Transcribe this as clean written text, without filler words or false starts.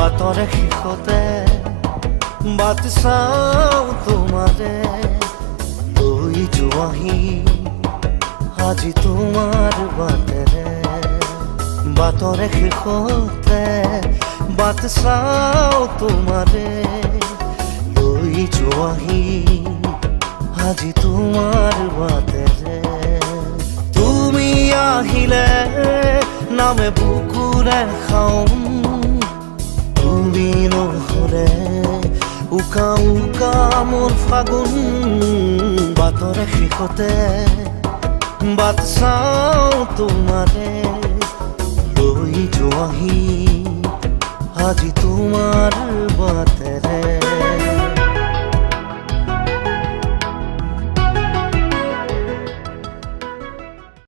বাটৰে শেষতে বাট চাওঁ তোমাৰে লৈ যোৱাহি আজি তোমাৰ বাটেৰে বাটৰে শেষতে বাট চাওঁ তোমাৰে লৈ যোৱাহি আজি তোমাৰ বাটেৰে তুমি আহিলে নামে বুকুৰে খাওঁ তুমি নহ'লে উকা উকা মোৰ ফাগুন বাটৰে শেষতে বাট চাওঁ তোমাৰে লৈ যোৱাহি আজি তোমাৰ বাট